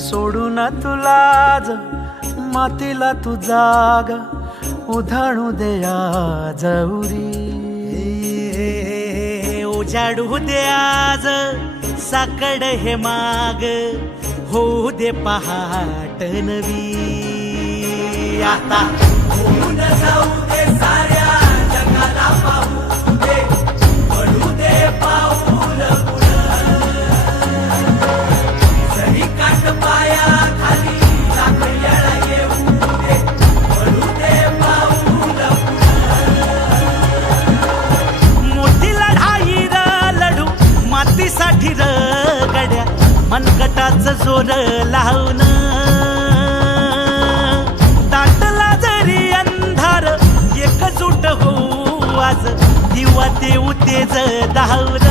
सोडून तुलाज मातीला तू जाग उधाणू दे आज उरी. उजाडू दे आज साकड हे माग होऊ दे पहाट नवी. आता होऊन जाऊ दे साऱ्या जगाला पाहू दे पडू दे पाऊल जरी काट पाया खाली लाकड्याला येऊ दे पडू दे पाऊल. मोठी लढाई र लढू मातीसाठी र गड्या मनगटाच जोर लावून. दाटला जरी अंधार एकजूट होऊ आज दिवा देऊ तेज धावर.